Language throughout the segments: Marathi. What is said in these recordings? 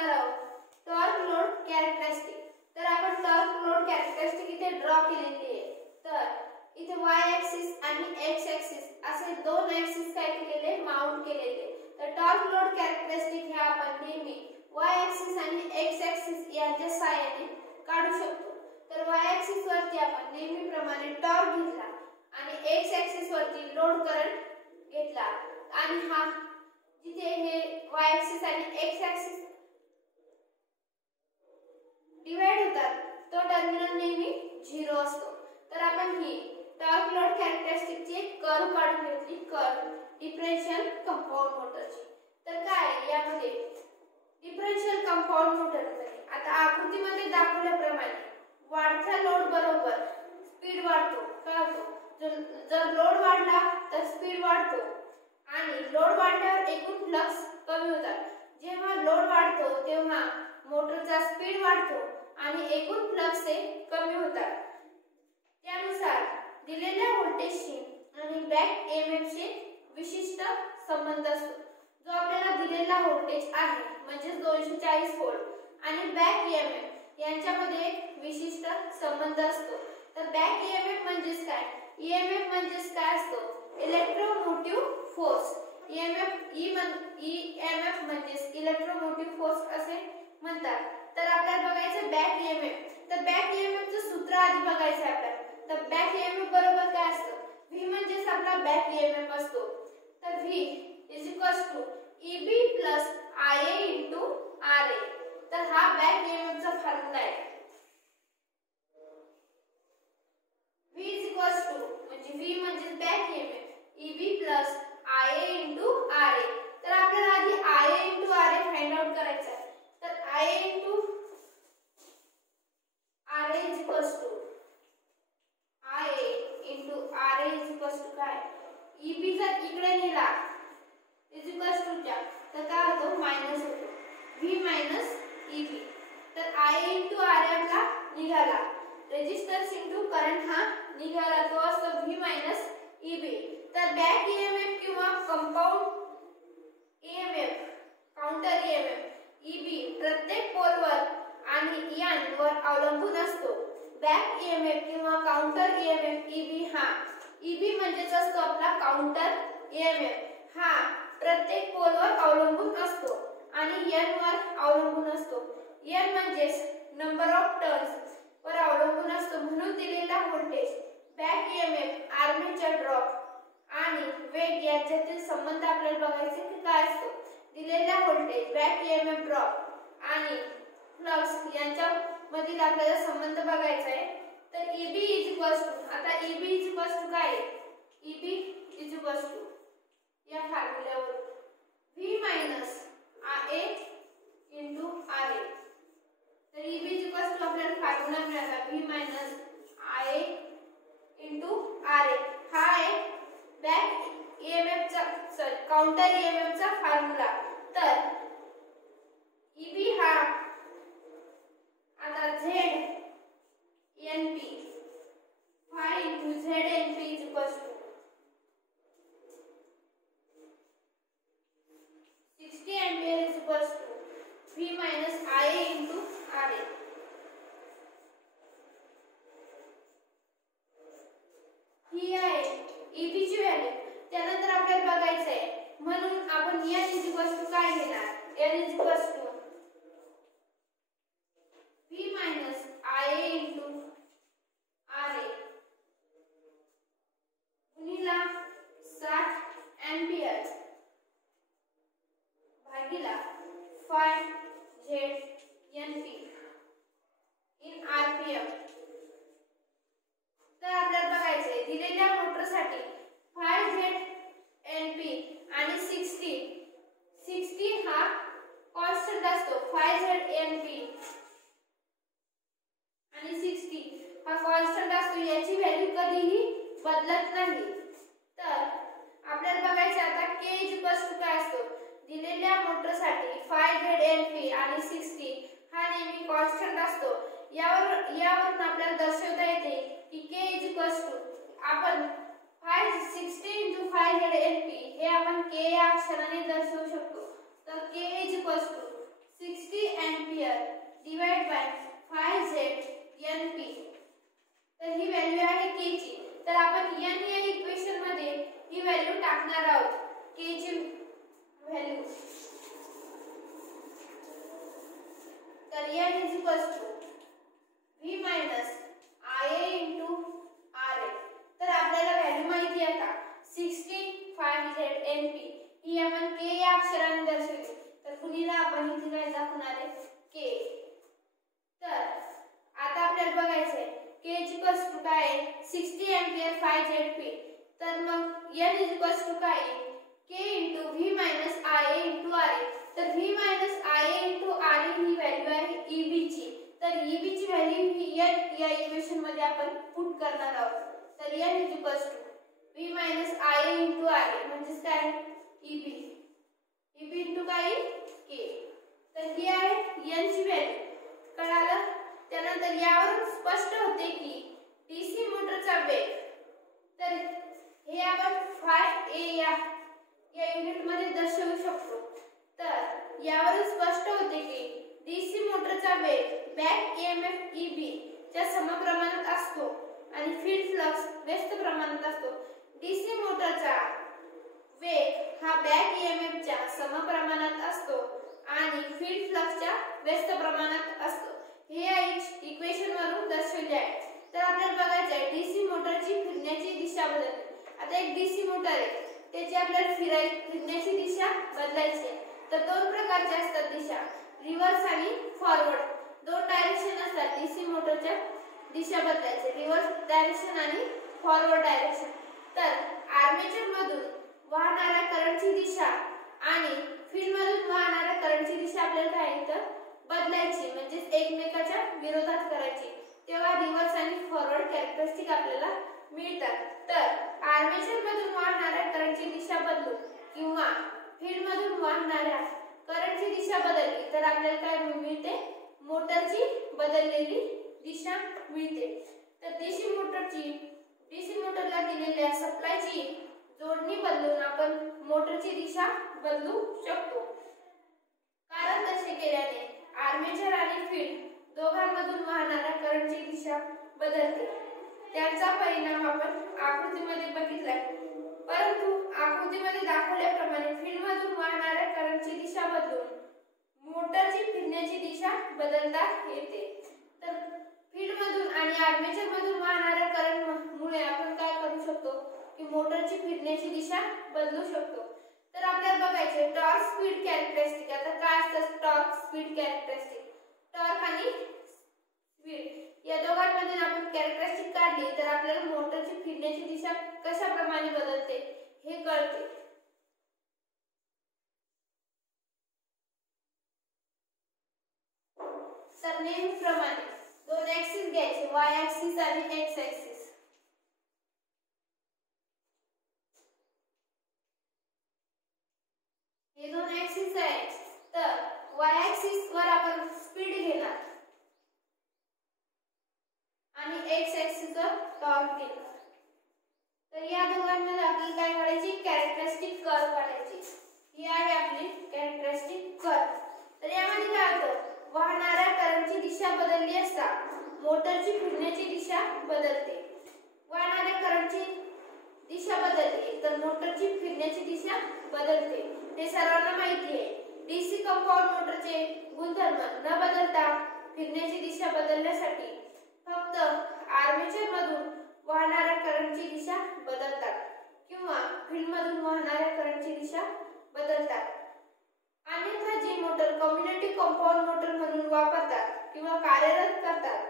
बघणार आहोत टॉर्क लोड कॅरेक्टरिस्टिक। तर आपण टॉर्क लोड कॅरेक्टरिस्टिक इथे ड्रॉ केलेली आहे। तर इथे y ऍक्सिस आणि x ऍक्सिस असे दोन ऍक्सिस काय केलेले माउंट केलेले। तर टॉर्क लोड कॅरेक्टरिस्टिक हे आपण नेहमी y ऍक्सिस आणि x ऍक्सिस यांच्या सहाय्याने काढू शकतो। तर y ऍक्सिस वरती आपण नेहमीप्रमाणे टॉर्क घेतला आणि x ऍक्सिस वरती लोड करंट घेतला आणि हा जिथे हे y ऍक्सिस आणि x ऍक्सिस डिवाइड होतात तो टर्मिनल नेहमी 0 असतो। तर आपण ही टॉर्क लोड कॅरेक्टरिस्टिकची एक कर्व काढून घेतली, कर्व डिफरन्शियल कंपाऊंड मोटरची। तर काय यामध्ये डिफरन्शियल कंपाऊंड मोटरमध्ये आता आकृतीमध्ये दाखवल्याप्रमाणे वाढत्या लोड बरोबर स्पीड वाढतो। काय होतो, जर लोड वाढला तर स्पीड वाढतो आणि लोड वाढल्यावर एकूण फ्लक्स कमी होतात। जेव्हा लोड वाढतो तेव्हा मोटरचा स्पीड वाढतो आणि एकूण फ्लक्स हे कमी होतात। त्यानुसार दिलेल्या व्होल्टेजशी आणि बॅक ईएमएफचे विशिष्ट संबंध असतो। जो आपल्याला दिलेला व्होल्टेज आहे म्हणजे 240 व्होल्ट आणि बॅक ईएमएफ यांच्यामध्ये एक विशिष्ट संबंध असतो। तर बॅक ईएमएफ म्हणजे काय, ईएमएफ म्हणजे काय असतो, इलेक्ट्रोमोटिव्ह फोर्स। ईएमएफ म्हणजे इलेक्ट्रोमोटिव्ह फोर्स असे म्हणतात। तर आपल्याला बघायचं बॅक ईएमएफ। तर बॅक ईएमएफचं सूत्र आधी बघायचं आहे आपल्याला। तर बॅक ईएमएफ बरोबर काय असतं, V म्हणजेच आपला बॅक ईएमएफ असतो। तर V EB + IA × RA। तर हा बॅक ईएमएफचा फॉर्म्युला आहे। V म्हणजे back EMF EB + IA × RA। तर आपल्याला आधी IA × RA फाइंड आउट करायचं आहे। तर IA × RA काय, EB जर इकडे नेला तर काय होतो, मायनस होतो, V - EB। तर IA × RA आपला निघाला, रेजिस्टन्स × करंट हा निघाला, तो असतो V - EB। तर बॅक ईएमएफ किंवा compound EMF, counter EMF EB प्रत्येक पोलवर आणि N वर अवलंबून असतो। बॅक ईएमएफ किंवा काउंटर ईएमएफ EB हा EB म्हणजेच असतो आपला काउंटर ईएमएफ, हा प्रत्येक पोलवर अवलंबून असतो आणि N वर अवलंबून असतो। N म्हणजेच नंबर ऑफ टर्न्स वर अवलंबून असतो। म्हणून दिलेला voltage, back EMF, armature drop आणि वेग यांच्यातील संबंध आपल्याला बघायचे की काय असतो। दिलेला व्होल्टेज, बॅक ईएमएफ ड्रॉप आणि फ्लक्स यांच्यामधील आपल्याला संबंध बघायचा आहे। तर EB आता EB काय, EB या फॉर्म्युल्यावर V - IA × RA। तर EB आपल्याला फॉर्म्युला मिळाला V - IA × RA। हा आहे बॅक ईएमएफचा काउंटर ईएमएफचा फॉर्म्युला। तर EB हा आता ZNP phi × ZNP = 60 ampere V - IA × RA। ही आहे EB ची व्हॅल्यू। त्यानंतर आपल्याला बघायचं आहे, म्हणून आपण N काय घेणार, N V - IA × RA गुणिला 60 एंपियर भागिला phi ZNP इन RPM। तर आपल्याला बघायचं आहे दिलेल्या मोटरसाठी phi ZNP आणि 60 हा कॉन्स्टंट असतो। phi ZNP आणि 60 हा कॉन्स्टंट असतो, याची व्हॅल्यू कधीही बदलत नाही। तर आपल्याला बघायचं आता K काय असतो, दिलेल्या मोटरसाठी phi ZNP आणि 60 हा नेहमी कॉन्स्टंट असतो। यावरून आपल्याला दर्शवता येते की K आपण 60 × phi ZNP हे आपण K या अक्षराने दर्शवू शकतो। तर K 60 divide by 5z np. तर ही व्हॅल्यू आहे k ची. तर आपण n या इक्वेशन मध्ये ही व्हॅल्यू टाकणार आहोत, k ची व्हॅल्यू. तर n v minus ia into ra. तर आपल्याला व्हॅल्यू माहिती आहे का 16 5z np. ही आपण k या अक्षराने दर्शवली. तर पुढील आपण इथे काय दाखवणार आहे k. तर आता आपल्याला बघायचं आहे k काय आहे 60 एंपियर 5zp. तर मग n काय आहे k into v minus ia into ra. तर v minus ia into ra ही व्हॅल्यू आहे eb ची. तर eb ची व्हॅल्यू ही n या इक्वेशन मध्ये आपण पुट करणार आहोत. तर n v minus ia into ra म्हणजे काय eb. eb into काय k. तर ही आहे n ची व्हॅल्यू. कळालं. त्यानंतर यावरून स्पष्ट होते की डीसी मोटरचा वेग. तर हे आपण phi a या युनिट मध्ये दर्शवू शकतो. तर यावरून स्पष्ट होते की डीसी मोटरचा वेग बॅक ईएमएफ ईबी च्या समप्रमाणात असतो आणि फील्ड फ्लक्स व्यस्त प्रमाणात असतो. डीसी मोटरचा वेग हा बॅक ईएमएफ च्या समप्रमाणात असतो आणि फील्ड फ्लक्सच्या व्यस्त प्रमाणात असतो. हे या इक्वेशन वरून दर्शवले आहे. तर आपल्याला बघायचं आहे डीसी मोटरची फिरण्याची दिशा बदलणे. आता एक डीसी मोटर आहे, त्याची आपल्याला फिरण्याची दिशा बदलायची आहे. तर दोन प्रकारच्या असतात दिशा, रिव्हर्स आणि फॉरवर्ड. दोन डायरेक्शन असतात डीसी मोटरच्या दिशा बदलायचे, रिव्हर्स डायरेक्शन आणि फॉरवर्ड डायरेक्शन. तर आर्मेचर मधून वाहणाऱ्या करंटची दिशा आणि फील्ड मधून वाहणाऱ्या करंटची दिशा आपल्याला काय तर बदलायची, म्हणजे एकमेकाच्या विरोधात करायची. तेव्हा रिव्हर्स आणि फॉरवर्ड कॅरेक्टरिस्टिक आपल्याला मिळतात. तर आर्मेचर मधून वाहणाऱ्या करंटची दिशा बदलून किंवा फील्ड मधून वाहणाऱ्या करंटची दिशा बदलली तर आपल्याला काय मिळते, मोटरची बदललेली दिशा मिळते. तर डीसी मोटरला दिलेल्या सप्लायची जोडणी बदलून आपण मोटरची दिशा बदलू शकतो. कारण तसे केल्याने आर्मेचर आणि फील्ड दोघांमधून वाहणाऱ्या करंटची दिशा बदलते. त्याचा परिणाम आपण आकृतीमध्ये बघितलाय. परंतु आकृतीमध्ये दाखवल्याप्रमाणे फील्ड मधून वाहणाऱ्या करंटची दिशा बदलून मोटरची फिरण्याची दिशा बदलता येते. तर फील्ड मधून आणि आर्मेचर मधून वाहणाऱ्या करंट मुळे आपण काय करू शकतो की मोटरची फिरण्याची दिशा बदलू शकतो. तर आपल्याला बघायचे टॉर्क स्पीड कॅरेक्टरिस्टिक. आता काय असतं टॉर्क स्पीड कॅरेक्टरिस्टिक. टॉर्क आणि स्पीड या दोघांमध्ये आपण कॅरेक्टरिस्टिक काढली तर आपल्याला मोटरची फिरण्याची दिशा कशाप्रमाणे बदलते हे कळते. तर नेहमीप्रमाणे दोन ऍक्सिस घ्यायचे, वाय ऍक्सिस आणि एक्स ऍक्सिस. हे दोन ऍक्सिस आहेत. तर वाय ऍक्सिस वर आपण स्पीड घेणार आणि एक्स ऍक्सिस वर टॉर्क घेणार. तर या दोघांमध्ये आपल्याला काय काढायची, कॅरेक्टरिस्टिक कर्व काढायची. ही आहे आपली कॅरेक्टरिस्टिक कर्व. तर यामध्ये काय होतं, वाहणाऱ्या करंटची दिशा बदलली असता मोटरची फिरण्याची दिशा बदलते. वाहणाऱ्या करंटची दिशा बदलली तर मोटरची फिरण्याची दिशा बदलते. हे सर्वांना माहिती आहे. डीसी कंपाऊंड मोटरचे गुणधर्म न बदलता फिरण्याची दिशा बदलण्यासाठी फक्त आर्मेचर मधून वाहणाऱ्या करंटची दिशा बदलतात किंवा फील्ड मधून वाहणाऱ्या करंटची दिशा बदलतात. अन्यथा जी मोटर कम्युनिटी कंपाऊंड मोटर म्हणून वापरतात किंवा कार्यरत करतात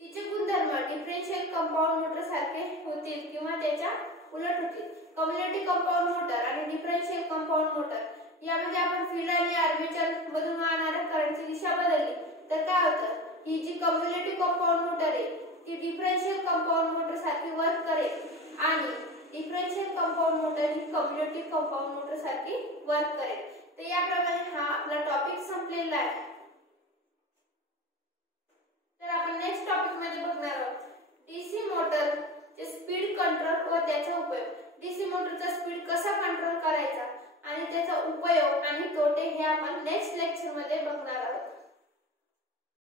तिचे गुणधर्म डिफरेन्शियल कंपाऊंड मोटर सारखे होतील किंवा त्याच्या उलट होतील. कम्युनिटी कंपाऊंड मोटर आणि डिफरेन्शियल कंपाऊंड मोटर यामध्ये आपण फील्ड आणि आर्मेचर मधून वाहणाऱ्या करंटची दिशा बदलली तर काय होतं, ही जी कम्युनिटी कंपाऊंड मोटर आहे ती डिफरेन्शियल कंपाऊंड मोटर सारखी वर्क करेल आणि डिफरेन्शियल कंपाऊंड मोटर ही कम्युनिटी कंपाऊंड मोटर सारखी वर्क करेल. तर याप्रमाणे हा आपला टॉपिक संपलेला आहे. तर आपण नेक्स्ट टॉपिक मध्ये बघणार आहोत डीसी मोटर चे स्पीड कंट्रोल व त्याचा उपयोग. डीसी मोटरचा स्पीड कसा कंट्रोल करायचा आणि त्याचा उपयोग आणि तोटे हे आपण नेक्स्ट लेक्चर मध्ये बघणार